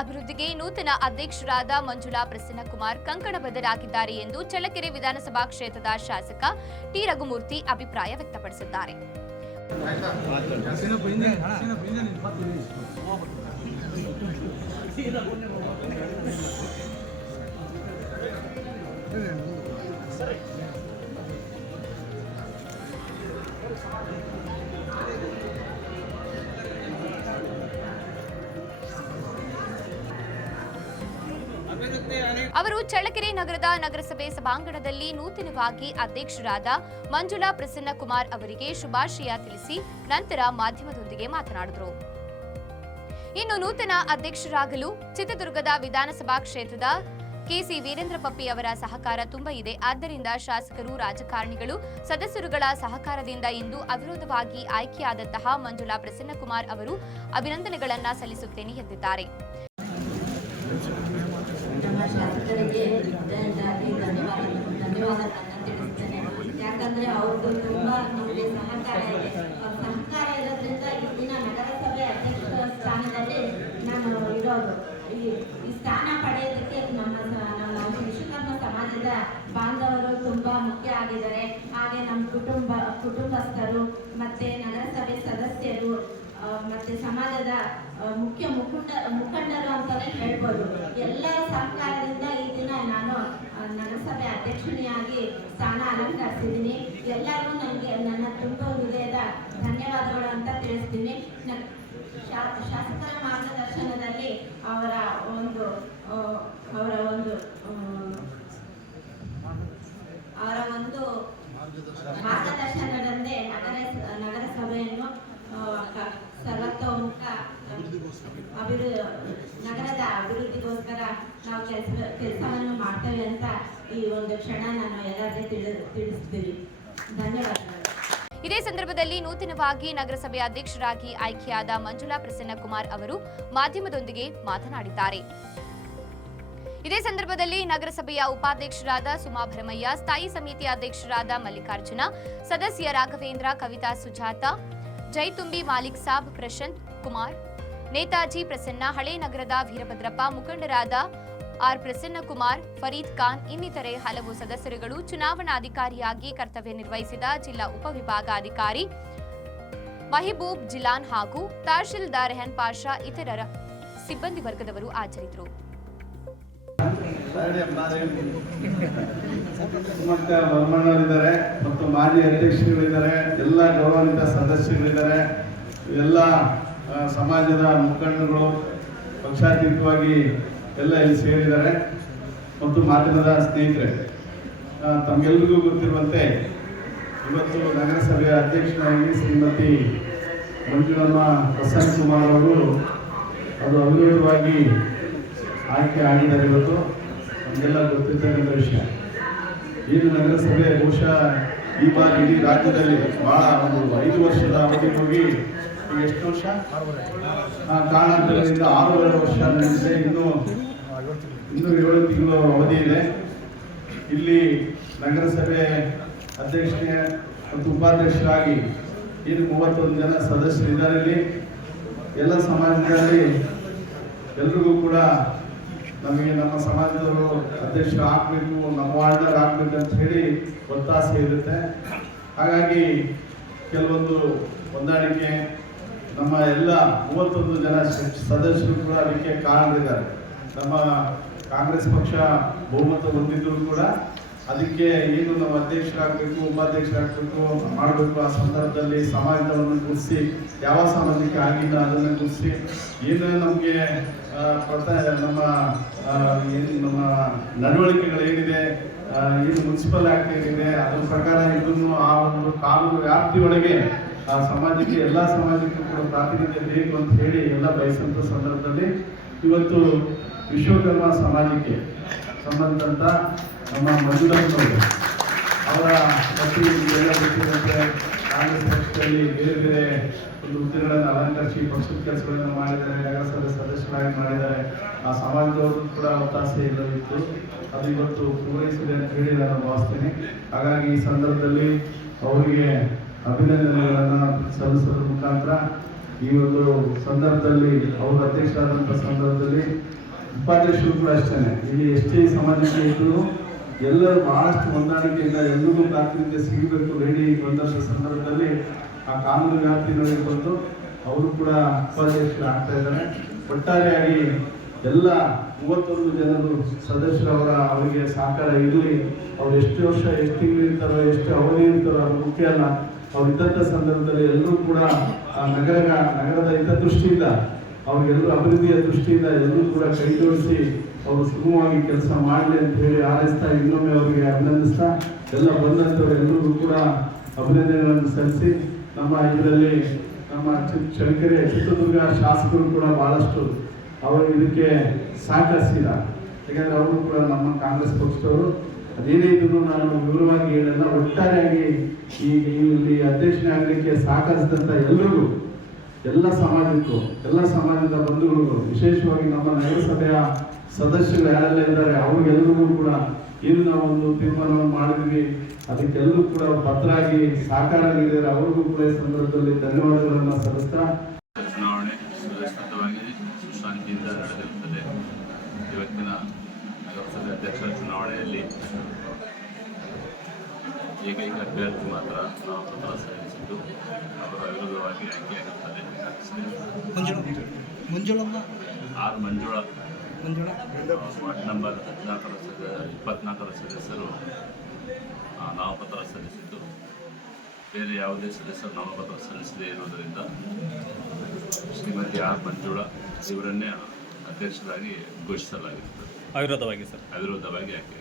ಅಭಿವೃದ್ಧಿಗೆ ನೂತನ ಅಧ್ಯಕ್ಷರಾದ ಮಂಜುಳಾ ಪ್ರಸನ್ನಕುಮಾರ್ ಕಂಕಣಬದ್ಧರಾಗಿದ್ದಾರೆ ಎಂದು ಚಳ್ಳಕೆರೆ ವಿಧಾನಸಭಾ ಕ್ಷೇತ್ರದ ಶಾಸಕ ಟಿ. ರಘುಮೂರ್ತಿ ಅಭಿಪ್ರಾಯ ವ್ಯಕ್ತಪಡಿಸಿದ್ದಾರೆ. ಅವರು ಚಳ್ಳಕೆರೆ ನಗರದ ನಗರಸಭೆ ಸಭಾಂಗಣದಲ್ಲಿ ನೂತನವಾಗಿ ಅಧ್ಯಕ್ಷರಾದ ಮಂಜುಳಾ ಪ್ರಸನ್ನಕುಮಾರ್ ಅವರಿಗೆ ಶುಭಾಶಯ ತಿಳಿಸಿ ನಂತರ ಮಾಧ್ಯಮದೊಂದಿಗೆ ಮಾತನಾಡಿದರು. ಇನ್ನು ನೂತನ ಅಧ್ಯಕ್ಷರಾಗಲು ಚಿತ್ರದುರ್ಗದ ವಿಧಾನಸಭಾ ಕ್ಷೇತ್ರದ ಕೆಸಿ ವೀರೇಂದ್ರ ಪಪ್ಪಿ ಅವರ ಸಹಕಾರ ತುಂಬ ಇದೆ. ಆದ್ದರಿಂದ ಶಾಸಕರು, ರಾಜಕಾರಣಿಗಳು, ಸದಸ್ಯರುಗಳ ಸಹಕಾರದಿಂದ ಇಂದು ಅವಿರೋಧವಾಗಿ ಆಯ್ಕೆಯಾದಂತಹ ಮಂಜುಳಾ ಪ್ರಸನ್ನಕುಮಾರ್ ಅವರು ಅಭಿನಂದನೆಗಳನ್ನು ಸಲ್ಲಿಸುತ್ತೇನೆ ಎಂದಿದ್ದಾರೆ ನಮ್ಮ ಶಾಸಕರಿಗೆ ಧನ್ಯವಾದ ಧನ್ಯವಾದಗಳನ್ನು ತಿಳಿಸ್ತೇನೆ ಯಾಕಂದ್ರೆ ಅವ್ರದ್ದು ತುಂಬಾ ನಮಗೆ ಸಹಕಾರ ಇದೆ. ಸಹಕಾರ ಇರೋದ್ರಿಂದ ಇಂದಿನ ನಗರಸಭೆ ಅಧ್ಯಕ್ಷ ಸ್ಥಾನದಲ್ಲಿ ನಾನು ಇರೋದು. ಈ ಸ್ಥಾನ ಪಡೆಯೋದಕ್ಕೆ ನಮ್ಮ ನಮ್ಮ ವಿಶ್ವಕರ್ಮ ಸಮಾಜದ ಬಾಂಧವರು ತುಂಬಾ ಮುಖ್ಯ ಆಗಿದ್ದಾರೆ. ಹಾಗೆ ನಮ್ಮ ಕುಟುಂಬ ಕುಟುಂಬಸ್ಥರು ಮತ್ತೆ ನಗರಸಭೆ ಸದಸ್ಯರು ಮತ್ತೆ ಸಮಾಜದ ಮುಖ್ಯ ಮುಖಂಡ ಮುಖಂಡರು ಅಂತಲೇ ಹೇಳ್ಬೋದು. ಎಲ್ಲ ಆ, ನಗರಸಭೆ ಅಧ್ಯಕ್ಷನಿಯಾಗಿ ಸ್ಥಾನ ಅಲಂಕರಿಸಿದ್ದೀನಿ. ಎಲ್ಲರಿಗೂ ನನಗೆ ನನ್ನ ತುಂಬ ಹೃದಯದ ಧನ್ಯವಾದಗಳು ಅಂತ ತಿಳಿಸ್ತೀನಿ. ಶಾಸಕರ ಮಾರ್ಗದರ್ಶನದಲ್ಲಿ ಅವರ ಒಂದು ಅವರ ಒಂದು ಆ, ಅವರ ಒಂದು ಮಾರ್ಗದರ್ಶನದಂತೆ ನಗರ ನಗರಸಭೆಯನ್ನು ಆ, ಕ- ಸರ್ವತೋಮುಖ ನಗರದ ಅಭಿವೃದ್ಧಿಗೋಸ್ಕರ ನಾವು ಕೆಲಸ, ಕೆಲಸವನ್ನು ಮಾಡ್ತೇವೆ ಅಂತ ಈ ಒಂದು ಕ್ಷಣ ನಾನು ಎಲ್ಲರಿಗೆ ತಿಳಿ ತಿಳಿಸ್ತೀನಿ. ಧನ್ಯವಾದಗಳು. ಇದೇ ಸಂದರ್ಭದಲ್ಲಿ ನೂತನವಾಗಿ ನಗರಸಭೆ ಅಧ್ಯಕ್ಷರಾಗಿ ಆಯ್ಕೆಯಾದ ಮಂಜುಳಾ ಪ್ರಸನ್ನಕುಮಾರ್ ಅವರು ಮಾಧ್ಯಮದೊಂದಿಗೆ ಮಾತನಾಡಿದ್ದಾರೆ. ಇದೇ ಸಂದರ್ಭದಲ್ಲಿ ನಗರಸಭೆಯ ಉಪಾಧ್ಯಕ್ಷರಾದ ಸುಮಾ ಭರಮಯ್ಯ, ಸ್ಥಾಯಿ ಸಮಿತಿ ಅಧ್ಯಕ್ಷರಾದ ಮಲ್ಲಿಕಾರ್ಜುನ, ಸದಸ್ಯ ರಾಘವೇಂದ್ರ, ಕವಿತಾ ಸುಜಾತ, ಜೈತುಂಬಿ ಮಾಲಿಕ್ ಸಾಬ್, ಪ್ರಶಾಂತ್ ಕುಮಾರ್ ನೇತಾಜಿ ಪ್ರಸನ್ನ, ಹಳೆ ನಗರದ ವೀರಭದ್ರಪ್ಪ, ಮುಖಂಡರಾದ ಆರ್ ಪ್ರಸನ್ನಕುಮಾರ್, ಫರೀದ್ ಖಾನ್ ಇನ್ನಿತರೆ ಹಲವು ಸದಸ್ಯರುಗಳು ಚುನಾವಣಾಧಿಕಾರಿಯಾಗಿ ಕರ್ತವ್ಯ ನಿರ್ವಹಿಸಿದ ಜಿಲ್ಲಾ ಉಪವಿಭಾಗಾಧಿಕಾರಿ ಮಹಿಬೂಬ್ ಜಿಲಾನ್ ಹಾಗೂ ತಹಶೀಲ್ದಾರ್ ರೆಹನ್ ಪಾಷಾ ಇತರರ ಸಿಬ್ಬಂದಿ ವರ್ಗದವರು ಹಾಜರಿದ್ದರು. ಮತ್ತು ಮಾಜಿ ಎಲ್ಲ ಗೌರವಾನ್ವಿತ ಸದಸ್ಯರಿದ್ದಾರೆ ಎಲ್ಲ ಸಮಾಜದ ಮುಖಂಡರುಗಳು ಪಕ್ಷಾತೀತವಾಗಿ ಎಲ್ಲ ಇಲ್ಲಿ ಸೇರಿದ್ದಾರೆ ಮತ್ತು ಮಾಧ್ಯಮದ ಸ್ನೇಹಿತರೆ ತಮಗೆಲ್ಲರಿಗೂ ಗೊತ್ತಿರುವಂತೆ ಇವತ್ತು ನಗರಸಭೆಯ ಅಧ್ಯಕ್ಷರಾಗಿ ಶ್ರೀಮತಿ ಮಂಜುಳಮ್ಮ ಪ್ರಸನ್ನ ಕುಮಾರ್ ಅವರು ಅದು ಅವಿರೋಧವಾಗಿ ಆಯ್ಕೆ ಆಗಿದ್ದಾರೆ ಇವತ್ತು. ನಮಗೆಲ್ಲ ಗೊತ್ತಿರ್ತಕ್ಕಂಥ ವಿಷಯ. ಏನು ನಗರಸಭೆ ಬಹುಶಃ ಈ ಬಾರಿ ಇಡೀ ರಾಜ್ಯದಲ್ಲಿ ಭಾಳ ಒಂದು ಐದು ವರ್ಷದ ಅವಧಿ ಹೋಗಿ ಎಷ್ಟು ವರ್ಷ? ಕಾರಣಾಂತರದಿಂದ ಆರೂವರೆ ವರ್ಷ ನಡೆಸಿದೆ ಇನ್ನು ಇನ್ನೂ ಏಳು ತಿಂಗಳು ಅವಧಿ ಇದೆ. ಇಲ್ಲಿ ನಗರಸಭೆ ಅಧ್ಯಕ್ಷೆ ಮತ್ತು ಉಪಾಧ್ಯಕ್ಷರಾಗಿ ಇನ್ನು ಮೂವತ್ತೊಂದು ಜನ ಸದಸ್ಯರಿದ್ದಾರೆ ಇಲ್ಲಿ. ಎಲ್ಲ ಸಮಾಜದಲ್ಲಿ ಎಲ್ರಿಗೂ ಕೂಡ ನಮಗೆ ನಮ್ಮ ಸಮಾಜದವರು ಅಧ್ಯಕ್ಷರು ಆಗಬೇಕು, ನಮ್ಮ ವಾರ್ಡರ್ ಆಗಬೇಕು ಅಂತ ಹೇಳಿ ಒತ್ತಾಸೆ ಇರುತ್ತೆ. ಹಾಗಾಗಿ ಕೆಲವೊಂದು ಹೊಂದಾಣಿಕೆ ನಮ್ಮ ಎಲ್ಲ ಮೂವತ್ತೊಂದು ಜನ ಸದಸ್ಯರು ಕೂಡ ಅದಕ್ಕೆ ಕಾರಣರಿದ್ದಾರೆ. ನಮ್ಮ ಕಾಂಗ್ರೆಸ್ ಪಕ್ಷ ಬಹುಮತ ಹೊಂದಿದ್ರು ಕೂಡ ಅದಕ್ಕೆ ಏನು ನಾವು ಅಧ್ಯಕ್ಷರಾಗಬೇಕು, ಉಪಾಧ್ಯಕ್ಷರಾಗಬೇಕು ಮಾಡಬೇಕು ಆ ಸಂದರ್ಭದಲ್ಲಿ ಸಮಾಜವನ್ನು ಗುರುತಿಸಿ, ಯಾವ ಸಾಮಾಜಿಕ ಆಗಿಲ್ಲ ಅದನ್ನು ಗುರುತಿಸಿ, ಏನು ನಮಗೆ ಕೊಡ್ತಾ ನಮ್ಮ ಏನು ನಮ್ಮ ನಡವಳಿಕೆಗಳೇನಿದೆ ಏನು ಮುನ್ಸಿಪಲ್ ಆ್ಯಕ್ಟ್ ಏನಿದೆ, ಅದರ ಪ್ರಕಾರ ಇದನ್ನು ಆ ಒಂದು ಕಾನೂನು ವ್ಯಾಪ್ತಿಯೊಳಗೆ ಆ ಸಮಾಜಕ್ಕೆ, ಎಲ್ಲ ಸಮಾಜಕ್ಕೂ ಕೂಡ ಪ್ರಾತಿನಿಧ್ಯ ಬೇಕು ಅಂತ ಹೇಳಿ ಎಲ್ಲ ಬಯಸಂತ ಸಂದರ್ಭದಲ್ಲಿ ಇವತ್ತು ವಿಶ್ವಕರ್ಮ ಸಮಾಜಕ್ಕೆ ಸಂಬಂಧಂತ ನಮ್ಮ ಮಂಜುನಾಥ್ ಅವರ ಪತಿ ಎಲ್ಲ ಗೊತ್ತಿರುವಂತೆ ಕಾಂಗ್ರೆಸ್ ಪಕ್ಷದಲ್ಲಿ ಬೇರೆ ಬೇರೆ ಒಂದು ಹುದ್ದೆಗಳನ್ನು ಅಲಂಕರಿಸಿ ಪಕ್ಷದ ಕೆಲಸಗಳನ್ನು ಮಾಡಿದ್ದಾರೆ, ನಗರಸಭೆ ಸದಸ್ಯರಾಗಿ ಮಾಡಿದ್ದಾರೆ. ಆ ಸಮಾಜದವರು ಕೂಡ ಒತ್ತಾಸೆ ಇಲ್ಲದಿತ್ತು. ಅದು ಇವತ್ತು ಪೂರೈಸಿದೆ ಅಂತ ಹೇಳಿ ನಾನು ಭಾವಿಸ್ತೇನೆ. ಹಾಗಾಗಿ ಈ ಸಂದರ್ಭದಲ್ಲಿ ಅವರಿಗೆ ಅಭಿನಂದನೆಗಳನ್ನು ಸಲ್ಲಿಸೋದ್ರ ಮುಖಾಂತರ ಈ ಒಂದು ಸಂದರ್ಭದಲ್ಲಿ ಅವರು ಅಧ್ಯಕ್ಷರಾದಂಥ ಸಂದರ್ಭದಲ್ಲಿ ಉಪಾಧ್ಯಕ್ಷರು ಕೂಡ ಅಷ್ಟೇ ಇಲ್ಲಿ ಎಸ್ ಟಿ ಸಮಾಜಕ್ಕೆ ಇದ್ದರೂ ಎಲ್ಲರೂ ಬಹಳಷ್ಟು ಹೊಂದಾಣಿಕೆಯಿಂದ ಎಲ್ಲರಿಗೂ ಪ್ರಾತಿನಿಧ್ಯ ಸಿಗಬೇಕು ಹೇಳಿ ಬಂದಂಥ ಸಂದರ್ಭದಲ್ಲಿ ಆ ಕಾನೂನು ವ್ಯಾಪ್ತಿಗಳಿಗೆ ಬಂದು ಅವರು ಕೂಡ ಉಪಾಧ್ಯಕ್ಷರು ಆಗ್ತಾ ಇದ್ದಾರೆ. ಒಟ್ಟಾರೆಯಾಗಿ ಎಲ್ಲ ಮೂವತ್ತೊಂದು ಜನರು ಸದಸ್ಯರವರ ಅವರಿಗೆ ಸಹಕಾರ ಇರಲಿ. ಅವ್ರು ಎಷ್ಟು ವರ್ಷ, ಎಷ್ಟು ತಿಂಗಳು ಇರ್ತಾರೋ, ಎಷ್ಟು ಅವಧಿ ಇರ್ತಾರೋ ಅದು ಮುಖ್ಯ ಅಲ್ಲ ಅವ್ರು ಇದ್ದಂಥ ಸಂದರ್ಭದಲ್ಲಿ ಎಲ್ಲರೂ ಕೂಡ ಆ ನಗರ ನಗರದ ಹಿತದೃಷ್ಟಿಯಿಂದ, ಅವ್ರಿಗೆಲ್ಲರೂ ಅಭಿವೃದ್ಧಿಯ ದೃಷ್ಟಿಯಿಂದ ಎಲ್ಲರೂ ಕೂಡ ಕೈ ಜೋಡಿಸಿ ಅವರು ಸುಗಮವಾಗಿ ಕೆಲಸ ಮಾಡಲಿ ಅಂತ ಹೇಳಿ ಆರೈಸ್ತಾ ಇನ್ನೊಮ್ಮೆ ಅವರಿಗೆ ಅಭಿನಂದಿಸ್ತಾ, ಎಲ್ಲ ಬಂದಂಥವ್ರು ಎಲ್ಲರಿಗೂ ಕೂಡ ಅಭಿನಂದನೆಗಳನ್ನು ಸಲ್ಲಿಸಿ, ನಮ್ಮ ಇದರಲ್ಲಿ ನಮ್ಮ ಚಳಕೆರೆ ಚಿತ್ರದುರ್ಗ ಶಾಸಕರು ಕೂಡ ಭಾಳಷ್ಟು ಅವರು ಇದಕ್ಕೆ ಸಹಕರಿಸಿದ ಯಾಕೆಂದರೆ ಅವರು ಕೂಡ ನಮ್ಮ ಕಾಂಗ್ರೆಸ್ ಪಕ್ಷದವರು. ಅದೇನೇ ಇದ್ರು ನಾನು ವಿವರವಾಗಿ ಹೇಳಲ್ಲ, ಒಟ್ಟಾರೆಯಾಗಿ ಈ ಇಲ್ಲಿ ಅಧ್ಯಕ್ಷನೇ ಆಗಲಿಕ್ಕೆ ಸಹಕರಿಸಿದಂಥ ಎಲ್ಲರಿಗೂ ಎಲ್ಲ ಸಮಾಜಕ್ಕೂ, ಎಲ್ಲ ಸಮಾಜದ ಬಂಧುಗಳಿಗೂ, ವಿಶೇಷವಾಗಿ ನಮ್ಮ ನಗರಸಭೆಯ ಸದಸ್ಯರು ಯಾರೆಲ್ಲ ಇದ್ದಾರೆ ಅವ್ರಿಗೆಲ್ಲರಿಗೂ ಕೂಡ ಏನು ನಾವು ಒಂದು ತೀರ್ಮಾನವನ್ನು ಮಾಡಿದ್ವಿ, ಅದಕ್ಕೆಲ್ಲರೂ ಕೂಡ ಭದ್ರಾಗಿ ಸಹಕಾರ ನೀಡಿದರೆ ಅವ್ರಿಗೂ ಕೂಡ ಈ ಸಂದರ್ಭದಲ್ಲಿ ಧನ್ಯವಾದಗಳನ್ನು ಸಲ್ಲಿಸ್ತಾ ಚುನಾವಣೆ ಇವತ್ತಿನ ನಗರಸಭೆ ಅಧ್ಯಕ್ಷರ ಚುನಾವಣೆಯಲ್ಲಿ ಏಕೈಕ ಅಭ್ಯರ್ಥಿ ಮಾತ್ರ ನಾಮಪತ್ರ ಸಲ್ಲಿಸಿದ್ದು ಅವರ ವಿರುದ್ಧವಾಗಿ ಆಯ್ಕೆಯಾಗುತ್ತದೆ ಆರ್ ಮಂಜುಳಾ. ವಾರ್ಡ್ ನಂಬರ್ ಹದಿನಾಲ್ಕರ ಸದಸ್ಯ ಇಪ್ಪತ್ನಾಲ್ಕರ ಸದಸ್ಯರು ನಾಮಪತ್ರ ಸಲ್ಲಿಸಿದ್ದು. ಬೇರೆ ಯಾವುದೇ ಸದಸ್ಯರು ನಾಮಪತ್ರ ಸಲ್ಲಿಸದೇ ಇರುವುದರಿಂದ ಶ್ರೀಮತಿ ಆರ್ ಮಂಜುಳ ಇವರನ್ನೇ ಅಧ್ಯಕ್ಷರಾಗಿ ಘೋಷಿಸಲಾಗಿರುತ್ತದೆ. ಅವಿರೋಧವಾಗಿ ಸರ್. ಅವಿರೋಧವಾಗಿ ಆಯ್ಕೆ